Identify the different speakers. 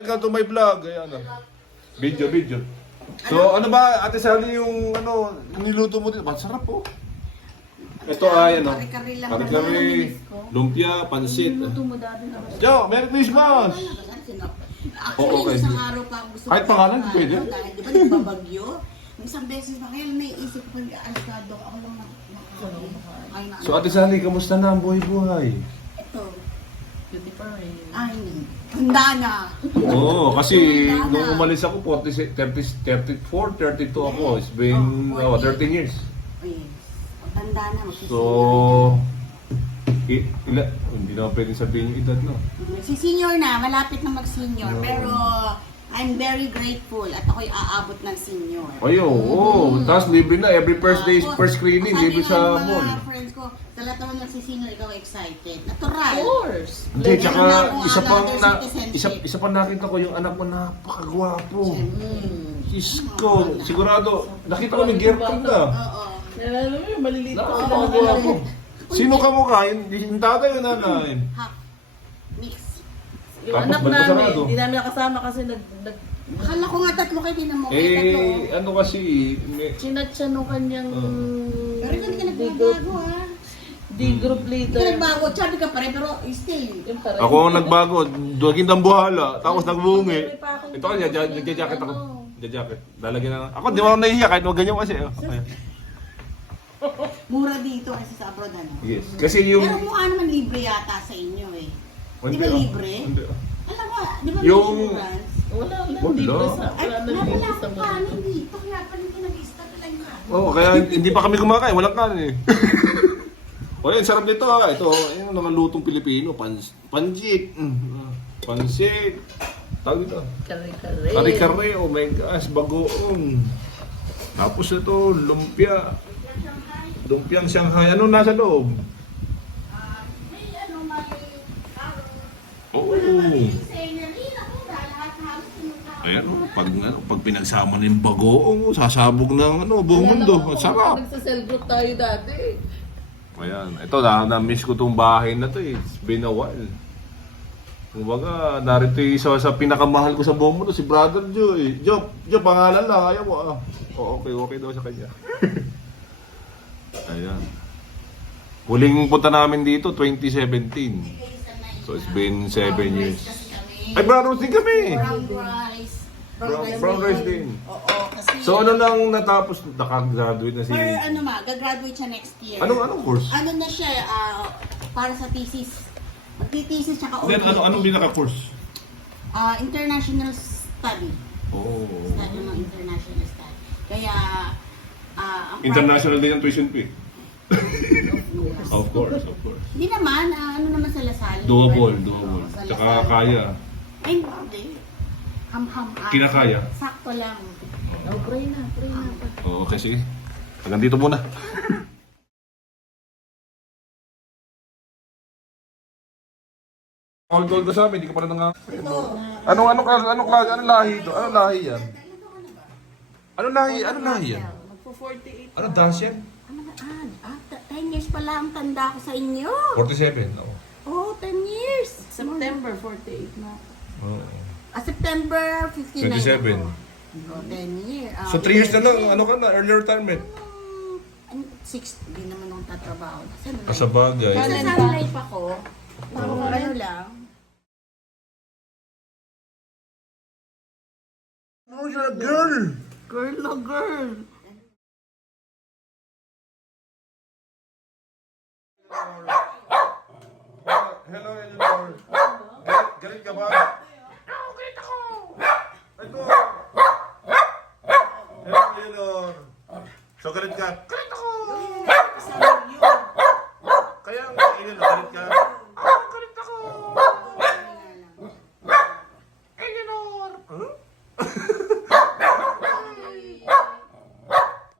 Speaker 1: Welcome to my vlog. Ayan, video. So, ano ba, Ate Sally, yung niluto mo dito? Masarap po. Ito ay, kare-kare, lumpia, pansit.
Speaker 2: Luto mo dati na.
Speaker 1: Yo, Merry Christmas!
Speaker 3: Actually, isang araw pa ako gusto
Speaker 1: Kahit pangalan, pwede?
Speaker 3: Dahil di ba nagbabagyo? Isang beses pa kaya naisip ko alikado. Ako lang nakakain.
Speaker 1: So, Ate Sally, kamusta na ang buhay-buhay?
Speaker 3: Ito.
Speaker 2: Beauty pa rin.
Speaker 3: Ay, handa na.
Speaker 1: Oo, kasi nung umalis ako, 34, 32 ako. It's been 13 years.
Speaker 3: Yes. Handa na.
Speaker 1: So, hindi na pwedeng sabihin yung edad, no?
Speaker 3: Si-senior na, malapit na mag-senior. Pero, I'm very grateful at ako'y aabot ng senior.
Speaker 1: Ay, oo. Tapos libre na. Every first day, first screening, libre sa mall.
Speaker 3: Sabi nga mga friends ko, sa lahat naman mag-senior, ikaw excited. Natural.
Speaker 2: Of course.
Speaker 1: Hindi, tsaka
Speaker 3: Isa
Speaker 1: isa pa nakita ko yung anak mo napakagwapo.
Speaker 3: Mm.
Speaker 1: Diyos ko, sigurado, nakita ko may girlfriend na.
Speaker 3: Oo.
Speaker 2: Alam mo yung maliliit pa sila.
Speaker 1: Napakagwapo. Sino ka mo kain? Yung tatay yung nanay.
Speaker 3: Half. Mix.
Speaker 2: Yung
Speaker 1: Tapos
Speaker 2: anak
Speaker 1: ba't
Speaker 2: namin,
Speaker 1: masarado?
Speaker 2: hindi namin nakasama kasi
Speaker 3: Akala ko nga tatlo kayo, tinan mo. Kayo tatlo.
Speaker 1: Ano kasi,
Speaker 2: chinatcha nung kanyang
Speaker 3: Pero hindi ka nagbago ha.
Speaker 2: D-group
Speaker 3: Hindi
Speaker 2: leader.
Speaker 3: ka nagbago. Sabi ka pa rin, pero still.
Speaker 2: Yung pa rin.
Speaker 1: ako ang nagbago, duwagin ng buhala, tapos nagbungi. Ito kasi, nagja-jacket ako. Nagja-jacket. Lalagyan na. Ako, di mo ako nahihiya kahit wag ganyan kasi. Ayan.
Speaker 3: Mura dito kasi sa abroad ano.
Speaker 1: Yes. Kasi yung...
Speaker 3: Pero mukha naman libre yata sa inyo eh. Di ba libre?
Speaker 1: Hindi.
Speaker 3: Alam mo, di ba may
Speaker 1: Yung-
Speaker 3: insurance?
Speaker 2: Wala
Speaker 1: Wala.
Speaker 2: libre sa
Speaker 3: Ay,
Speaker 2: wala
Speaker 3: wala
Speaker 2: libre sa
Speaker 3: akong kanin dito. Kaya pala hindi nag-start lang ka.
Speaker 1: Oo, kaya hindi pa kami kumakain. Walang kanin eh. O yan, sarap nito ha. Ito, yung mga lutong Pilipino. Panjit. Pansit. Tawag dito.
Speaker 2: kare-kare.
Speaker 1: Kare-kare. Oh my gosh, bagoong. Tapos ito, lumpia. Lumpiang Shanghai. Ano nasa loob?
Speaker 3: May ano, may
Speaker 1: Oo.
Speaker 3: scenery. Ako, lahat halos tinutawag.
Speaker 1: Ayan o, pag pinagsama na yung bagoong, sasabog ng buong mundo. Ang sarap.
Speaker 2: Nagsa-cell group tayo dati.
Speaker 1: Ayan, ito na-miss ko tong bahay na to eh. It's been a while. Kumbaga, narito yung isa sa pinakamahal ko sa buong mundo, si Brother Joe. Joe, pangalan lang, ayaw mo ah. Oh, okay daw sa kanya. Ayan. Huling punta namin dito, 2017. So it's been 7 years. Ay, brown rice din kami!
Speaker 3: Brown rice.
Speaker 1: Brown rice din.
Speaker 3: Oo, kasi...
Speaker 1: So ano nang natapos, nakagraduate na si...
Speaker 3: Or ano gagraduate siya next year.
Speaker 1: Anong course?
Speaker 3: Ano na siya, para sa thesis. Magti-thesis tsaka
Speaker 1: Then anong binaka-course?
Speaker 3: International study.
Speaker 1: Oh.
Speaker 3: Study ng international study. Kaya, ang
Speaker 1: International din ang tuition fee. Of course.
Speaker 3: Hindi naman, ano naman sa Lasal.
Speaker 1: Doable.
Speaker 3: Sa
Speaker 1: Tsaka
Speaker 3: Lasal.
Speaker 1: kaya.
Speaker 3: Ay, hindi. Ham-ham.
Speaker 1: Kinakaya?
Speaker 3: Sakto lang.
Speaker 2: Oh, pray na.
Speaker 1: Oo, okay, sige. Hanggang dito muna. Gold ka sa amin, hindi ka pa rin nga. Anong lahi ito? Anong lahi yan? Anong lahi yan?
Speaker 2: Magpo-48.
Speaker 1: Ano, Dacian?
Speaker 3: 10 years pala ang tanda ko sa inyo.
Speaker 1: 47, oo.
Speaker 3: Oh, 10 years.
Speaker 2: September 48 na.
Speaker 1: Oo.
Speaker 3: September 59
Speaker 1: 27.
Speaker 3: ako. Oh, 10 years.
Speaker 1: So 3 years na lang, ano ka na, early retirement?
Speaker 3: 6, di naman akong tatrabaho.
Speaker 1: Kasabagay.
Speaker 3: Kasi sa life ako, ano lang.
Speaker 1: Oh, you're a girl!
Speaker 2: Girl na girl.
Speaker 1: Hello, Eleanor. Galit ka ba? Oo, galit ako. Ito. Hello, Eleanor. So, galit ka?